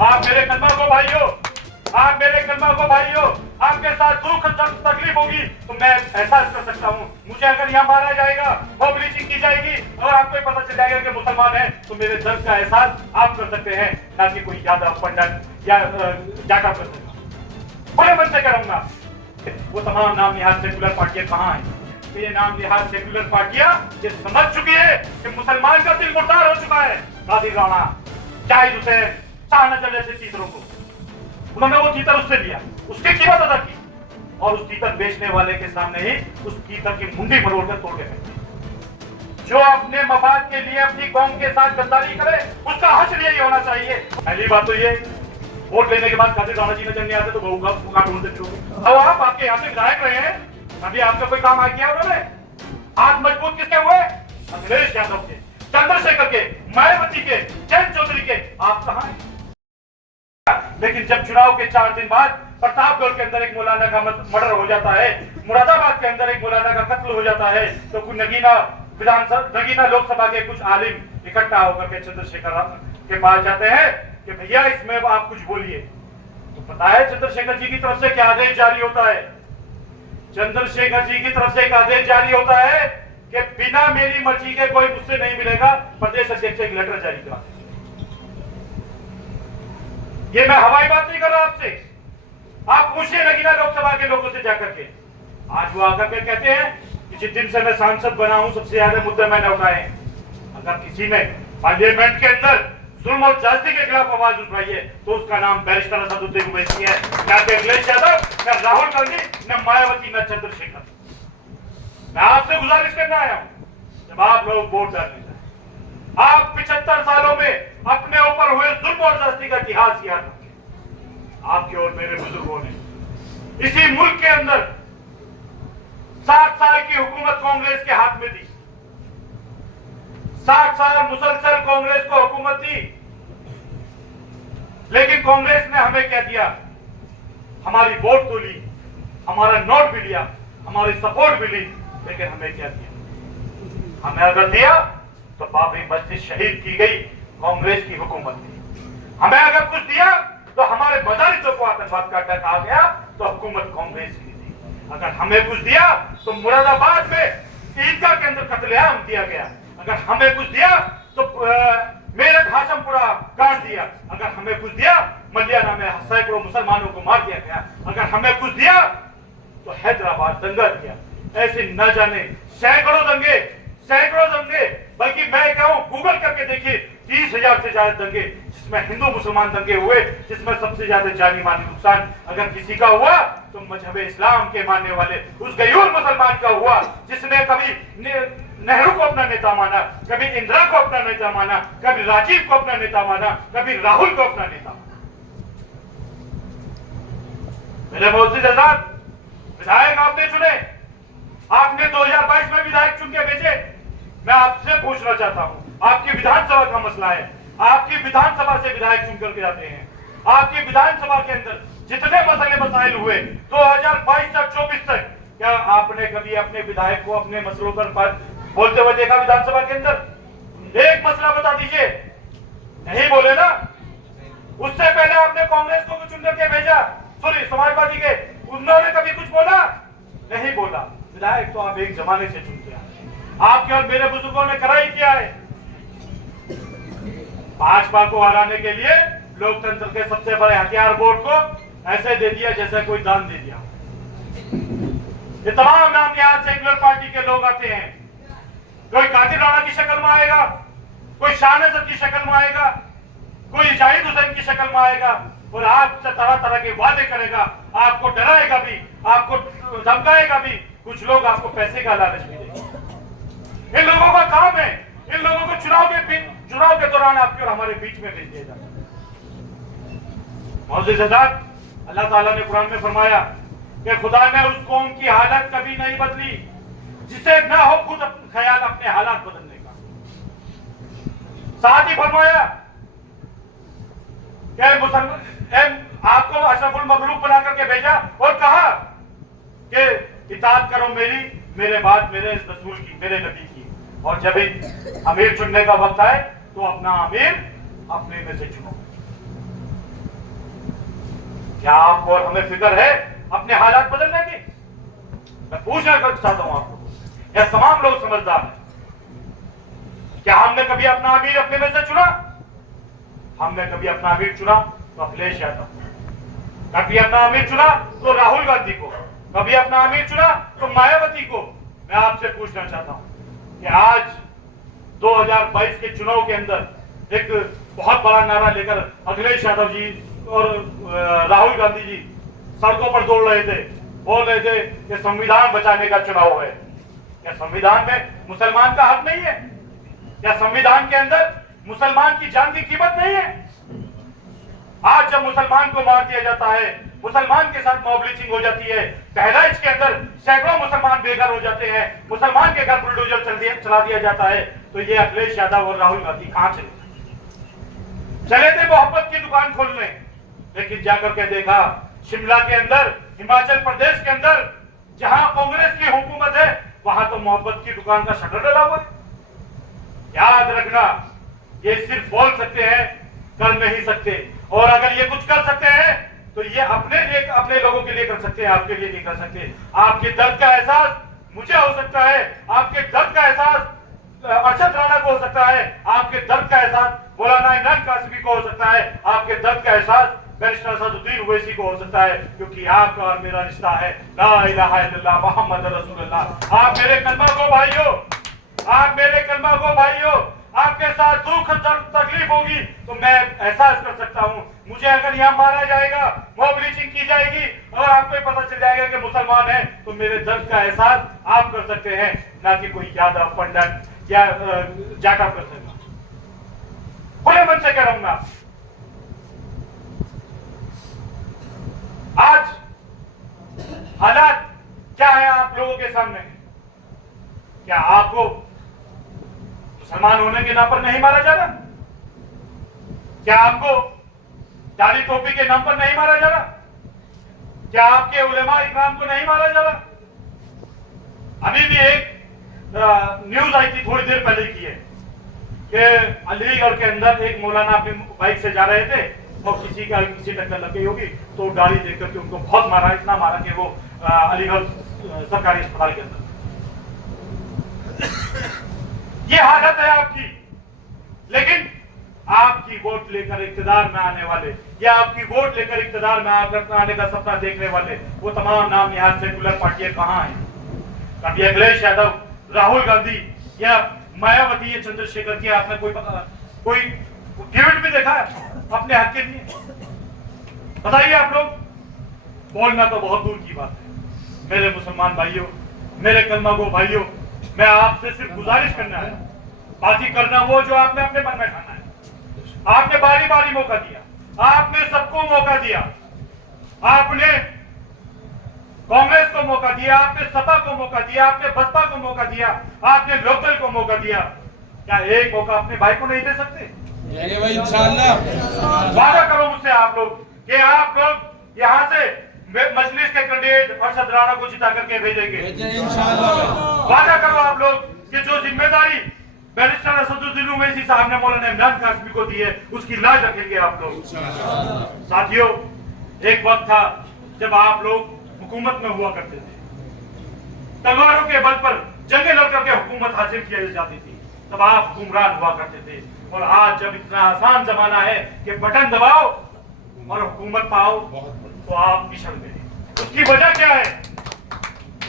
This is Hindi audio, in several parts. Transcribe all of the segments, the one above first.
आप मेरे कलमा को भाइयों, आप मेरे कलमा को भाइयों, आपके साथ दुख तकलीफ होगी तो मैं एहसास कर सकता हूँ। मुझे अगर यहाँ मारा जाएगा, वो ब्लीचिंग की जाएगी और आपको पता चल जाएगा कि मुसलमान है, तो मेरे दर्द का एहसास आप कर सकते हैं, ना कि कोई यादव पंडित या जाटा कर सकता। बड़े मन से करूंगा। वो तमाम नाम निहाल सेकुलर पार्टियां कहाँ हैं? तो ये नाम निहाल सेकुलर पार्टियां ये समझ चुकी है कि मुसलमान का दिल मुर्दार हो चुका है। कादिर राणा, जाहिद हुसैन, शाहनजर जैसे चीतरों को उन्होंने वो चीतर उससे लिया, उसकी कीमत अदा की और उस चीतर बेचने वाले के सामने ही उस चीतर की मुंडी मरोड़कर तोड़ के फेंक। जो अपने मफाद के लिए अपनी कौम के साथ गद्दारी करे उसका हश्र यही होना चाहिए। पहली बात तो ये, वोट लेने के बाद कादिर राणा जी नजर नहीं आते तो बहू का ढूंढते फिरोगे। अब आप आपके यहाँ से विधायक रहे हैं, अभी आपका कोई काम आ गया उन्होंने? हाथ मजबूत किसके हुए? अखिलेश यादव के, चंद्रशेखर के, मायावती के, जयंत चौधरी के। आप कहां हैं? लेकिन जब चुनाव के 4 दिन बाद प्रतापगढ़ के अंदर एक मौलाना का मर्डर हो जाता है, मुरादाबाद के अंदर एक मौलाना का कत्ल हो जाता है, तो कुछ नगीना लोकसभा के कुछ आलिम इकट्ठा होकर के चंद्रशेखर के पास जाते हैं कि भैया इसमें आप कुछ बोलिए। तो पता है चंद्रशेखर जी की तरफ से क्या आदेश जारी होता है? चंद्रशेखर जी की तरफ से एक आदेश जारी होता है कि बिना मेरी मर्जी के कोई मुझसे नहीं मिलेगा, प्रदेश अध्यक्ष एक लेटर जारी करा। ये मैं हवाई बात नहीं कर रहा आपसे, आप पूछिए नगीना लोकसभा के लोगों से जाकर के। आज वो आकर के कहते हैं कि जिस दिन से मैं सांसद बना हूं सबसे ज्यादा मुद्दे मैंने उठाए। अगर किसी ने पार्लियामेंट के अंदर जुल्म और ज्यादती के खिलाफ आवाज उठाई है तो उसका नाम बैरिस्टर असदुद्दीन ओवैसी है, न अखिलेश यादव, न राहुल गांधी, न मायावती, न चंद्रशेखर। मैं आपसे गुजारिश करना आया हूं, जब आप लोग वोट डालने जाए, आप 75 सालों में अपने ऊपर हुए जुल्म और ज्यादती का इतिहास याद रखें। आपके और मेरे बुजुर्गों ने इसी मुल्क के अंदर 7 साल की हुकूमत कांग्रेस के हाथ में दी, 7 साल मुसलसल कांग्रेस को हुकूमत दी, लेकिन कांग्रेस ने हमें क्या दिया? हमारी वोट तो ली, हमारा नोट भी लिया, हमारी सपोर्ट भी ली, लेकिन हमें क्या दिया? हमें अगर दिया तो बाबरी मस्जिद शहीद की गई, कांग्रेस की हुकूमत थी। हमें अगर कुछ दिया तो हमारे मदारिसों को आतंकवाद का अटैक आ गया तो हुकूमत कांग्रेस की थी। अगर हमें कुछ दिया तो मुरादाबाद में ईदगाह के अंदर कत्लेआम किया गया। अगर हमें कुछ दिया तो मेरठ हाशमपुरा काट दिया। अगर हमें कुछ दिया मलियाना में सैकड़ों मुसलमानों को मार दिया गया। अगर हमें कुछ दिया तो हैदराबाद दंगा दिया। ऐसे न जाने सैकड़ों दंगे, बल्कि मैं कहूं गूगल करके देखिए 30,000 से ज्यादा दंगे जिसमें हिंदू मुसलमान दंगे हुए, जिसमें सबसे ज्यादा जानी माली नुकसान अगर किसी का हुआ तो मजहब इस्लाम के मानने वाले उस गयूर मुसलमान का हुआ, जिसने कभी नेहरू को अपना नेता माना, कभी इंदिरा को अपना नेता माना, कभी राजीव को अपना नेता माना, कभी राहुल को अपना नेता माना। मेरे मोहसिन आजाद, विधायक आपने चुने, आपने 2022 में विधायक चुन के भेजे। मैं आपसे पूछना चाहता हूं, आपकी विधानसभा का मसला है, आपकी विधानसभा से विधायक चुन करके जाते हैं। आपकी विधानसभा के अंदर जितने मसले मसाइल हुए 2022 से 24 तक, क्या आपने कभी अपने विधायक को अपने मसलों पर बोलते हुए देखा विधानसभा के अंदर? एक मसला बता दीजिए। नहीं बोले ना। उससे पहले आपने कांग्रेस को चुन करके भेजा, सॉरी समाजवादी के, उन्होंने कभी कुछ बोला? नहीं बोला। विधायक तो आप एक जमाने से चुनते हैं, आपके और मेरे बुजुर्गों ने करा ही किया है। भाजपा को हराने के लिए लोकतंत्र के सबसे बड़े हथियार वोट को ऐसे दे दिया जैसे कोई दान दे दिया। ये तमाम नाम यहाँ सेक्युलर पार्टी के लोग आते हैं, कोई कादिर राणा की शक्ल में आएगा, कोई शाहनजर की शक्ल में आएगा, कोई जाहिद हुसैन की शक्ल में आएगा और आपसे तरह तरह के वादे करेगा, आपको डराएगा भी, आपको धमकाएगा भी, कुछ लोग आपको पैसे का लालच भी देंगे। इन लोगों का काम है, इन लोगों को चुनाव के दौरान आपके और हमारे बीच में भेज दिया जाता है। मोहसिन आजाद, अल्लाह ताला ने कुरान में फरमाया कि खुदा ने उस कौम की हालत कभी नहीं बदली जिसे न हो खुद ख्याल अपने हालात बदलने का। साथ ही फरमाया कि आपको अशरफुल मखलूक बना करके भेजा और कहा कि इताअत करो मेरी, मेरे बाद मेरे रसूल की, मेरे नबी की, और जब अमीर चुनने का वक्त आए तो अपना अमीर अपने में से चुनो। क्या आपको और हमें फिक्र है अपने हालात बदलने की? मैं पूछना चाहता हूं आपको, यह तमाम लोग समझदार हैं। क्या हमने कभी अपना अमीर अपने में से चुना? हमने कभी अपना अमीर चुना तो अखिलेश यादव, कभी अपना अमीर चुना तो राहुल गांधी को, कभी अपना अमीर चुना तो मायावती को। मैं आपसे पूछना चाहता हूं कि आज 2022 के चुनाव के अंदर एक बहुत बड़ा नारा लेकर अखिलेश यादव जी और राहुल गांधी जी सड़कों पर दौड़ रहे थे, बोल रहे थे कि संविधान बचाने का चुनाव है। क्या संविधान में मुसलमान का हक नहीं है? क्या संविधान के अंदर मुसलमान की जान की कीमत नहीं है? आज जब मुसलमान को मार दिया जाता है, मुसलमान के साथ मॉब लिंचिंग हो जाती है, बहराइच के अंदर सैकड़ों मुसलमान बेघर हो जाते हैं, मुसलमान के घर बुलडोजर चला दिया जाता है, तो ये अखिलेश यादव और राहुल गांधी कहां चले थे मोहब्बत की दुकान खोलने, लेकिन जाकर के देखा शिमला के अंदर, हिमाचल प्रदेश के अंदर जहां कांग्रेस की हुकूमत है, वहां तो मोहब्बत की दुकान का शटर डला हुआ है। याद रखना, ये सिर्फ बोल सकते हैं, कर नहीं सकते, और अगर ये कुछ कर सकते हैं तो ये अपने लोगों के लिए कर सकते हैं, आपके लिए नहीं कर सकते। आपके दर्द का एहसास मुझे हो सकता है, आपके दर्द का एहसास अरशद राणा को हो सकता है, आपके दर्द का एहसास मौलाना इमरान कासिमी को हो सकता है, आपके दर्द का एहसास बैरिस्टर असदुद्दीन ओवैसी को हो सकता है, क्योंकि आपका और मेरा रिश्ता है ला इलाहा इल्लल्लाह मुहम्मद रसूलुल्लाह। आप मेरे कलमा को भाइयों, आप मेरे कलमा को भाइयों, आपके साथ दुख तकलीफ होगी तो मैं एहसास कर सकता हूं। मुझे अगर यहाँ मारा जाएगा, मॉब लिंचिंग की जाएगी और आपको पता चल जाएगा कि मुसलमान है, तो मेरे दर्द का एहसास आप कर सकते हैं, ना कि कोई यादव पंडित या जाटा कर सकता। खुले मन से कह रहा हूं मैं। आज हालात क्या है आप लोगों के सामने? क्या आपको मुसलमान होने के नाम पर नहीं मारा जा रहा? क्या आपको दाढ़ी टोपी के नाम पर नहीं मारा जा रहा? क्या आपके उलेमा इकराम को नहीं मारा जा रहा? अभी भी एक न्यूज आई थी थोड़ी देर पहले की है कि अलीगढ़ के अंदर एक मौलाना अपनी बाइक से जा रहे थे और किसी टक्कर लग गई होगी, तो गाड़ी देख करके उनको बहुत मारा, इतना मारा कि वो अलीगढ़ सरकारी अस्पताल के अंदर। ये हालत है आपकी। लेकिन आपकी वोट लेकर इक्तिदार में आने वाले या आपकी वोट लेकर इक्तिदार में आने का सपना देखने वाले वो तमाम नाम निहाल सेकुलर पार्टियां कहां हैं? कभी अखिलेश यादव, राहुल गांधी या मायावती या चंद्रशेखर की आपने कोई ट्वीट भी देखा है अपने हक के लिए? बताइए आप लोग। बोलना तो बहुत दूर की बात है। मेरे मुसलमान भाइयों, मेरे कलमा गो भाइयों, मैं आपसे सिर्फ गुजारिश करना है, बाकी करना वो जो आपने अपने मन में ठाना है। आपने बारी बारी मौका दिया, आपने सबको मौका दिया, आपने कांग्रेस को मौका दिया, आपने सपा को मौका दिया, आपने बसपा को मौका दिया, आपने लोकदल को मौका दिया। क्या एक मौका अपने भाई को नहीं दे सकते? इंशाअल्लाह। वादा करो मुझसे आप लोग कि आप लोग यहाँ से मजलिस के कैंडिडेट अरशद राणा को जिता करके भेजेंगे। इंशाअल्लाह। वादा करो आप लोग कि जो जिम्मेदारी बैरिस्टर असदुद्दीन ओवैसी साहब ने मौलाना इमरान कासिमी को दी है, उसकी लाज रखेंगे आप लोग। साथियों, एक वक्त था जब आप लोग हुकूमत में हुआ करते थे, तलवारों के बल पर जंगे लड़ करके हुकूमत हासिल की जाती थी, तब आप हुक्मरान हुआ करते थे। और आज जब इतना आसान जमाना है कि बटन दबाओ और हुकूमत पाओ, तो आप पिछड़ गए। उसकी वजह क्या है?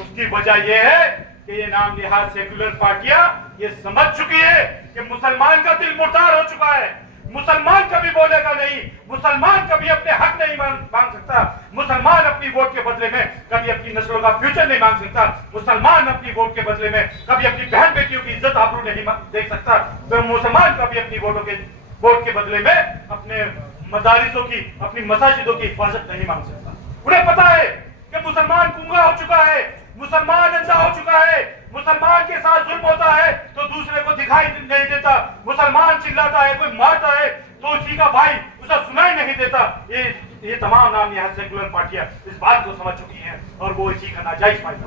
उसकी वजह यह है कि ये नाम निहाल सेक्युलर पार्टियां ये समझ चुकी है कि मुसलमान का दिल मुर्दार हो चुका है। मुसलमान कभी बोलेगा नहीं, मुसलमान कभी अपने हक नहीं मांग सकता, मुसलमान अपनी वोट के बदले में कभी अपनी नस्लों का फ्यूचर नहीं मांग सकता, मुसलमान अपनी वोट के बदले में कभी अपनी बहन बेटियों की इज्जत आबरू नहीं देख सकता, तो मुसलमान कभी अपनी वोट के बदले में अपने मदारिसों की, अपनी मसाजिदों की हिफाजत नहीं मांग सकता। उन्हें पता है कि मुसलमान गूंगा हो चुका है, मुसलमान अंधा हो चुका है, मुसलमान के साथ जुल्म होता है तो दूसरे को दिखाई नहीं देता, मुसलमान चिल्लाता है, कोई मारता है तो उसी का भाई उसे सुनाई नहीं देता। ये तमाम नाम यहाँ सेकुलर पार्टियां इस बात को समझ चुकी हैं और वो इसी का नाजायज फायदा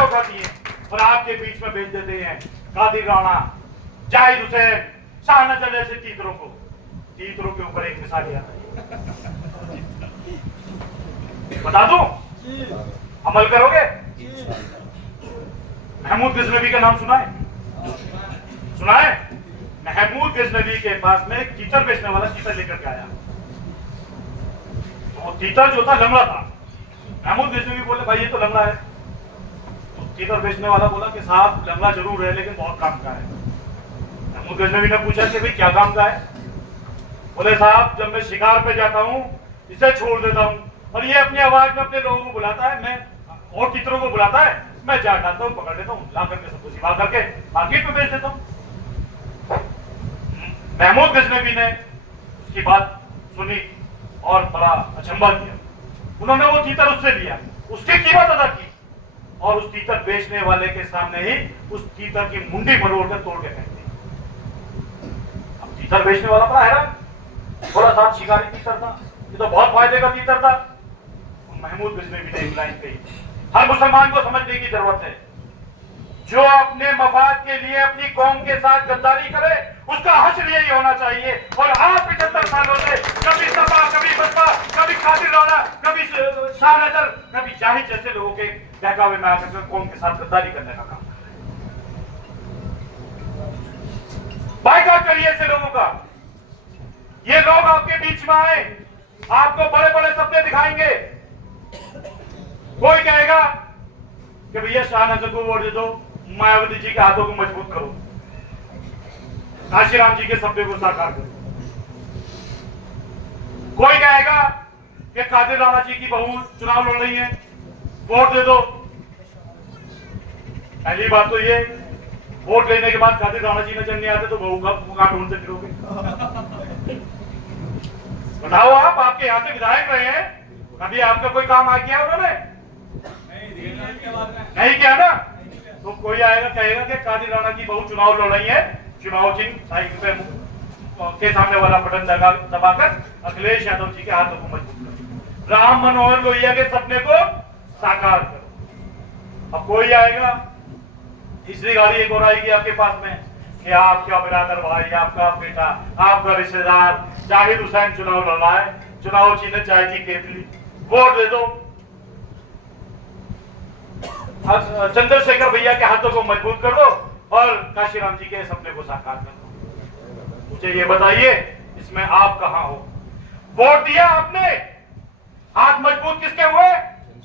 उठाती है और आपके बीच में भेज देते हैं कादिर राणा, जाहिद हुसैन, शाहनवाज जैसे तीतरों को। तीतरों के ऊपर एक मिसाल याद है, बता दूं? अमल करोगे? महमूद गजनवी का नाम सुना है? सुना है? महमूद गजनवी के पास में एक तीतर बेचने वाला तीतर लेकर के आया। तो तीतर जो था लंगड़ा था। महमूद गजनवी बोले भाई ये तो लंगड़ा है। तो तीतर बेचने वाला बोला कि साहब लंगड़ा जरूर है लेकिन बहुत काम का है। महमूद गजनवी ने पूछा कि भाई क्या काम का है? बोले साहब जब मैं शिकार पे जाता हूँ इसे छोड़ देता हूँ और ये अपनी आवाज में अपने लोगों को बुलाता है, मैं और तीतरों को बुलाता है, मैं जा डालता हूँ, पकड़ लेता हूँ, ला करके सबको सिखा करके मार्केट में बेच देता हूँ। महमूद गजनवी ने उसकी बात सुनी और बड़ा अचंभा किया। उन्होंने वो तीतर उससे लिया, उसकी कीमत अदा की और उस तीतर बेचने वाले के सामने ही उस तीतर की मुंडी मरोड़ कर तोड़ के फेंक दी। अब तीतर बेचने वाला बड़ा हैरान, थोड़ा सा शिकारी तीतर था, ये तो बहुत फायदे का तीतर था। महमूद गजनवी ने एक लाइन कही, हर मुसलमान को समझने की जरूरत है, जो अपने मफाद के लिए अपनी कौम के साथ गद्दारी करे उसका हश्र यही होना चाहिए। और आज 75 सालों से कभी सपा, कभी बसपा, कभी कादिर राना, कभी शाहनजर, कभी जाहिद जैसे लोगों के बहकावे में आकर कौम के साथ गद्दारी करने का काम। बाइकआउट करिए ऐसे लोगों का। ये लोग आपके बीच में आए, आपको बड़े बड़े सपने दिखाएंगे। कोई कहेगा कि भैया शाहनजर को वोट दे दो, मायावती जी के हाथों को मजबूत करो, काशीराम जी के सपने को साकार करो। कोई कहेगा कि कादिर राणा जी की बहू चुनाव लड़ रही है, वोट दे दो। पहली बात तो ये, वोट लेने के बाद कादिर राणा जी नजर नहीं आते तो बहू का कहां ढूंढते फिरोगे? बताओ आप, आपके यहाँ से विधायक रहे हैं, कभी आपका कोई काम आ गया उन्होंने? नहीं किया ना। तो कोई आएगा कहेगा कि कादिर राणा की बहू चुनाव लड़ रही है, चुनाव चिन्ह साइकिल के सामने वाला बटन दबाकर अखिलेश यादव जी के हाथों को मजबूत करो, राम मनोहर लोहिया के सपने को साकार करो। अब कोई आएगा, तीसरी गाड़ी एक और आएगी आपके पास में कि आपका बिरादर भाई, आपका बेटा, आपका रिश्तेदार जाहिद हुसैन चुनाव लड़ रहा है, चुनाव चिन्ह चाय की केतली, वोट दे दो। चंद्रशेखर भैया के हाथों को मजबूत कर दो और काशीराम जी के सपने को साकार कर दो। मुझे ये बताइए इसमें आप कहां हो? वोट दिया आपने, हाथ मजबूत किसके हुए?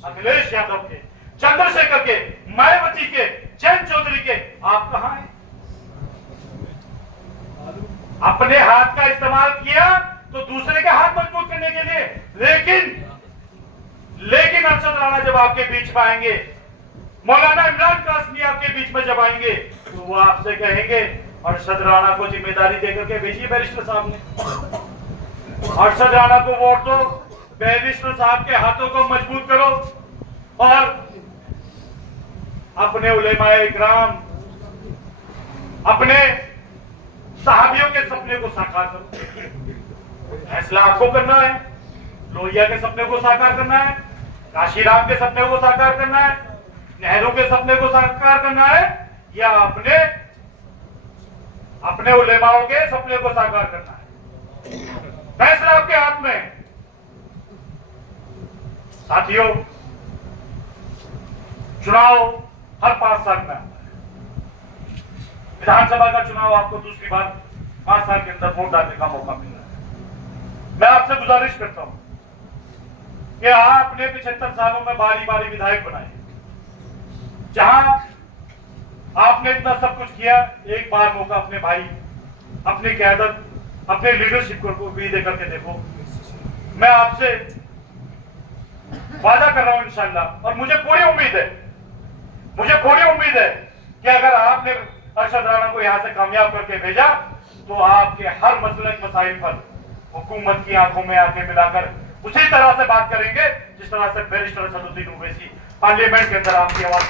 अखिलेश यादव के, चंद्रशेखर के, मायावती के, जैन चौधरी के। आप कहां हैं? अपने हाथ का इस्तेमाल किया तो दूसरे के हाथ मजबूत करने के लिए, लेकिन अरशद राणा जब आपके बीच में आएंगे, मौलाना इमरान कासमी आपके बीच में जब आएंगे तो वो आपसे कहेंगे अरशद राणा को जिम्मेदारी देकर के भेजिए बैरिस्टर साहब ने, अरशद राणा को वोट दो, बैरिस्टर साहब के हाथों को मजबूत करो और अपने उलेमाए इकराम, अपने सहाबियों के सपने को साकार करो। फैसला आपको करना है, लोहिया के सपने को साकार करना है, काशीराम के सपने को साकार करना है, नेहरू के सपने को साकार करना है, या अपने उलेमाओं के सपने को साकार करना है। फैसला आपके हाथ में है। साथियों, चुनाव हर 5 साल में आता है। विधानसभा का चुनाव आपको दूसरी बार 5 साल के अंदर वोट डालने का मौका मिल रहा है। मैं आपसे गुजारिश करता हूं कि आपने 75 सालों में बारी बारी विधायक बनाए, जहां आपने इतना सब कुछ किया, एक बार मौका अपने भाई, अपनी क़यादत, अपने लीडरशिप को भी देकर के देखो। मैं आपसे वादा कर रहा हूं इंशाल्लाह, और मुझे पूरी उम्मीद है कि अगर आपने अरशद राणा को यहां से कामयाब करके भेजा तो आपके हर मसलक मसाइल पर हुकूमत की आंखों में आंखें मिलाकर उसी तरह से बात करेंगे जिस तरह से बैरिस्टर असदुद्दीन ओवैसी पार्लियामेंट के अंदर आपकी आवाज